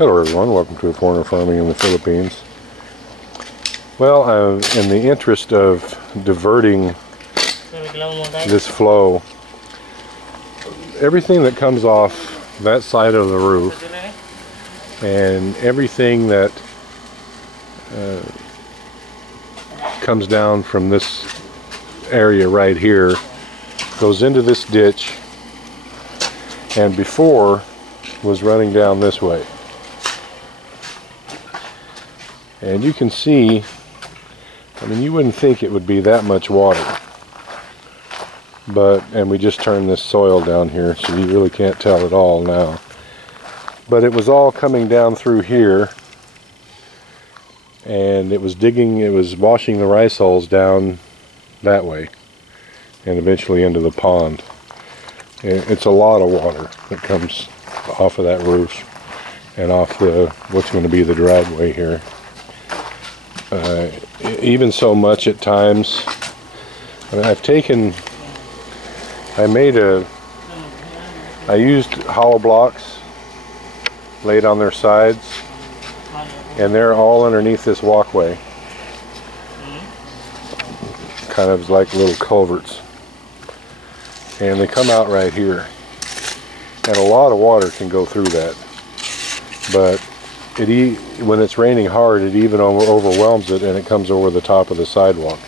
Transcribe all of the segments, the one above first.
Hello everyone, welcome to Foreigner Farming in the Philippines. Well, in the interest of diverting this flow, everything that comes off that side of the roof and everything that comes down from this area right here goes into this ditch, and before was running down this way. And you can see, I mean, you wouldn't think it would be that much water, and we just turned this soil down here, so you really can't tell at all now. But it was all coming down through here, and it was washing the rice hulls down that way, and eventually into the pond. It's a lot of water that comes off of that roof and off what's going to be the driveway here. Even so much at times, I mean, I used hollow blocks laid on their sides, and they're all underneath this walkway, kind of like little culverts, and they come out right here, and a lot of water can go through that, but when it's raining hard, it even overwhelms it, and it comes over the top of the sidewalk.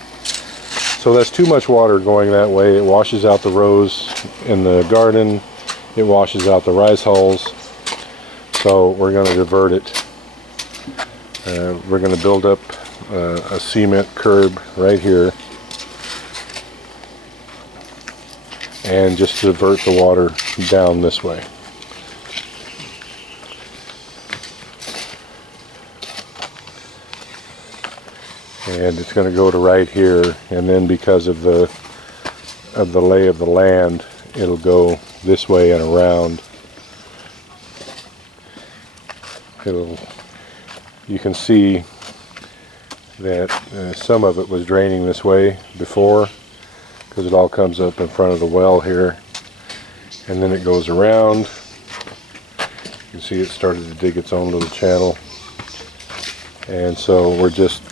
So that's too much water going that way. It washes out the rows in the garden, it washes out the rice hulls, so we're going to divert it. We're going to build up a cement curb right here and just divert the water down this way. And it's going to go to right here, and then because of the lay of the land, it'll go this way and around. You can see that some of it was draining this way before, because it all comes up in front of the well here, and then it goes around. You can see it started to dig its own little channel, and so we're just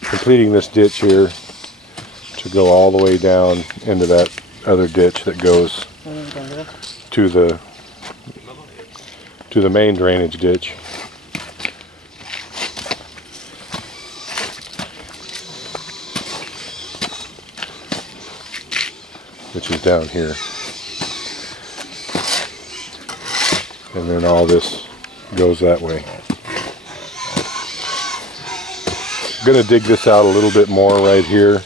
completing this ditch here to go all the way down into that other ditch that goes to the main drainage ditch. Which is down here. And then all this goes that way. I'm going to dig this out a little bit more right here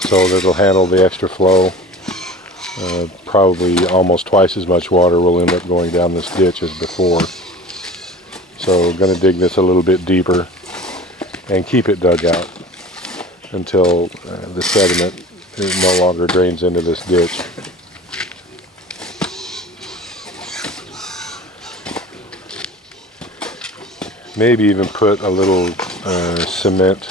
so that it'll handle the extra flow. Probably almost twice as much water will end up going down this ditch as before. So I'm going to dig this a little bit deeper and keep it dug out until the sediment no longer drains into this ditch. Maybe even put a little cement,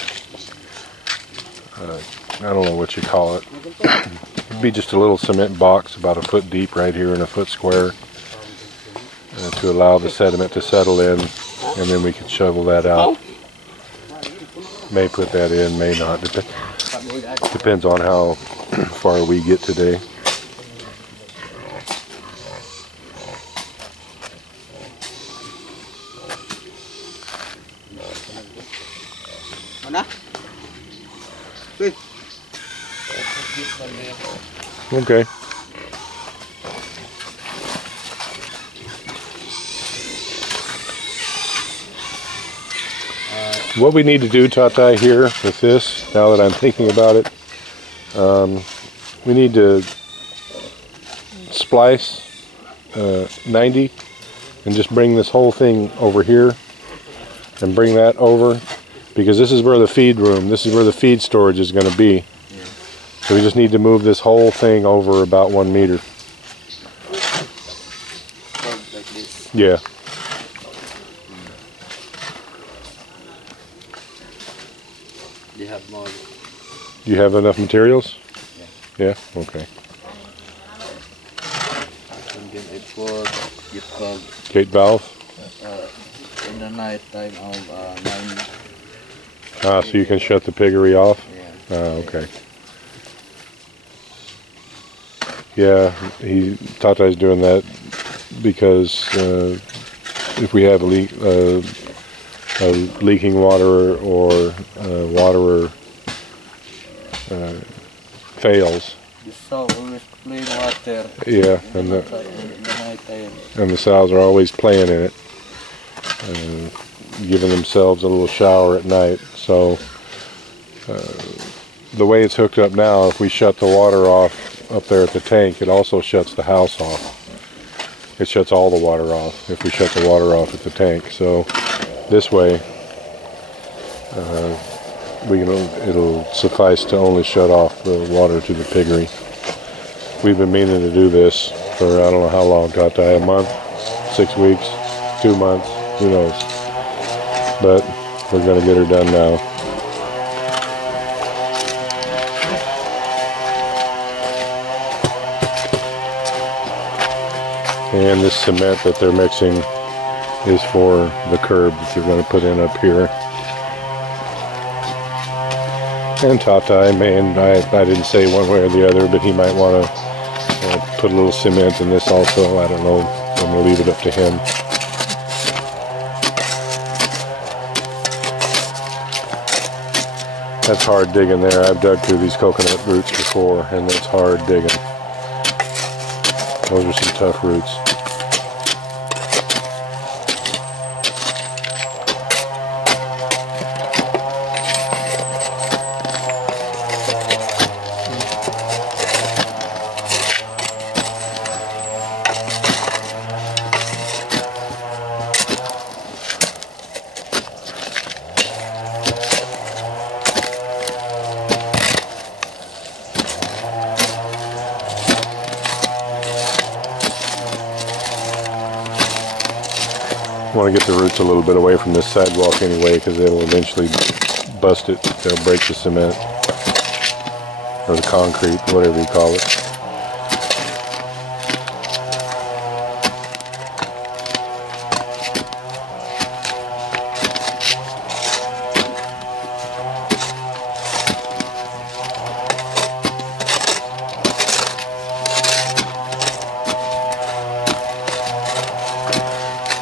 I don't know what you call it. It'd be just a little cement box about a foot deep right here and a foot square to allow the sediment to settle in, and then we could shovel that out. May put that in, may not. Depends on how far we get today. Okay. What we need to do, Tatai, here with this, now that I'm thinking about it, we need to splice 90 and just bring this whole thing over here and bring that over, because this is where the feed room, this is where the feed storage is going to be. So we just need to move this whole thing over about 1 meter. Like this. Yeah. You have more. Do you have enough materials? Yeah. Yeah? Okay. And then for gate valve. Gate valve? In the night time of 9. Ah, so you can shut the piggery off? Yeah. Ah, okay. Yeah, Tatai's doing that because if we have a leaking water or water fails. The sow always plain water. Yeah, in the night time. And the sows are always playing in it, giving themselves a little shower at night. So the way it's hooked up now, if we shut the water off up there at the tank, it also shuts the house off. It shuts all the water off if we shut the water off at the tank. So this way, it'll suffice to only shut off the water to the piggery. We've been meaning to do this for I don't know how long, Tatai, a month, 6 weeks, 2 months, who knows. But we're gonna get her done now. And this cement that they're mixing is for the curb that they're going to put in up here. And Tatai may, and I didn't say one way or the other, but he might want to put a little cement in this also. I don't know. I'm going to leave it up to him. That's hard digging there. I've dug through these coconut roots before, and that's hard digging. Those are some tough roots. I want to get the roots a little bit away from this sidewalk anyway, because it'll eventually bust it. They'll break the cement or the concrete, whatever you call it.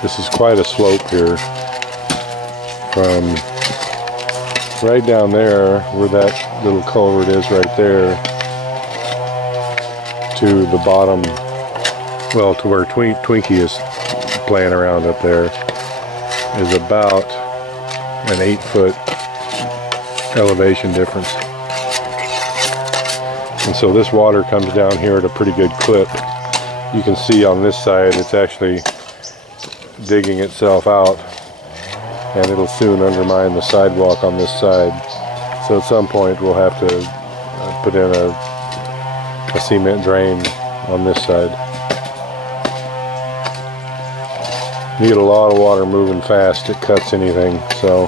This is quite a slope here from right down there where that little culvert is right there to the bottom, well, to where Twinkie is playing around up there, is about an 8-foot elevation difference. And so this water comes down here at a pretty good clip. You can see on this side it's actually digging itself out, and it'll soon undermine the sidewalk on this side. So at some point we'll have to put in a cement drain on this side. Need a lot of water moving fast. It cuts anything, so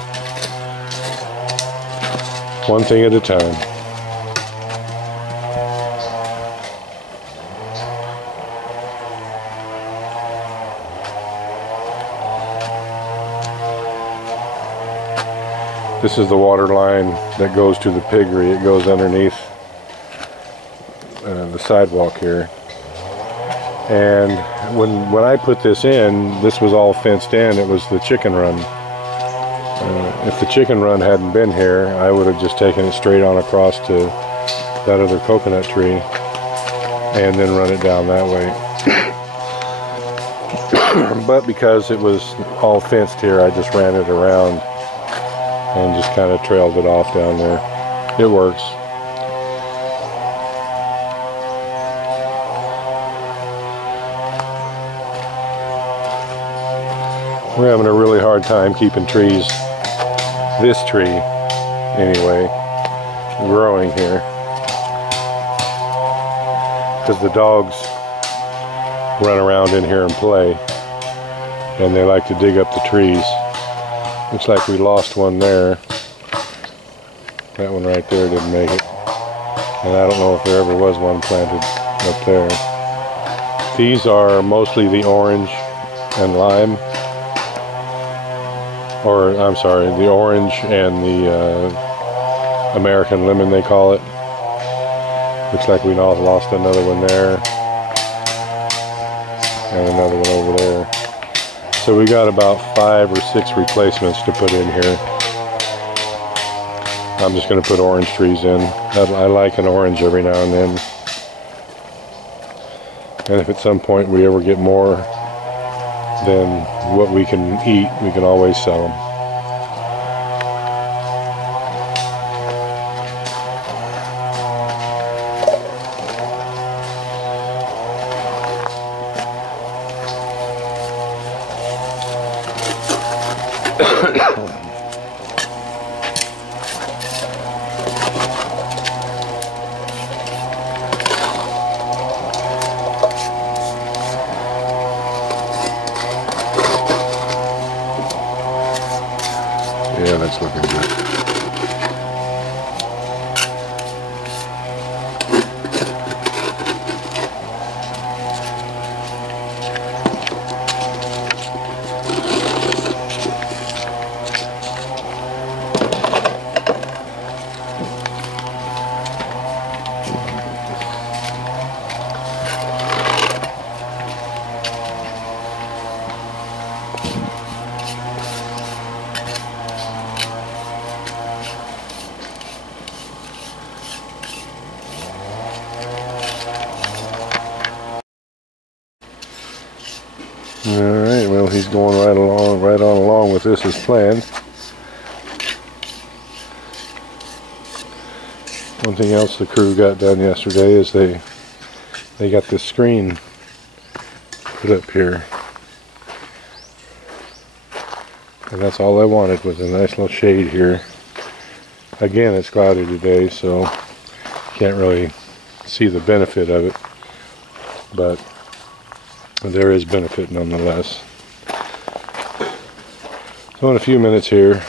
one thing at a time. This is the water line that goes to the piggery. It goes underneath the sidewalk here. And when I put this in, this was all fenced in. It was the chicken run. If the chicken run hadn't been here, I would have just taken it straight on across to that other coconut tree and then run it down that way. But because it was all fenced here, I just ran it around and just kind of trailed it off down there. It works. We're having a really hard time keeping trees, this tree anyway, growing here, because the dogs run around in here and play, and they like to dig up the trees. Looks like we lost one there. That one right there didn't make it. And I don't know if there ever was one planted up there. These are mostly the orange and lime, or I'm sorry, the orange and the American lemon they call it. Looks like we lost another one there, and another one over there. So we got about 5 or 6 replacements to put in here. I'm just going to put orange trees in. I like an orange every now and then. And if at some point we ever get more than what we can eat, we can always sell them. Yeah, that's looking good. Alright, well, he's going right on along with this as planned. One thing else the crew got done yesterday is they got this screen put up here. And that's all I wanted, was a nice little shade here. Again, it's cloudy today, so can't really see the benefit of it, but there is benefit nonetheless. So in a few minutes here,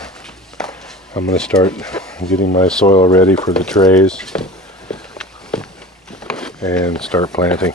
I'm going to start getting my soil ready for the trays and start planting.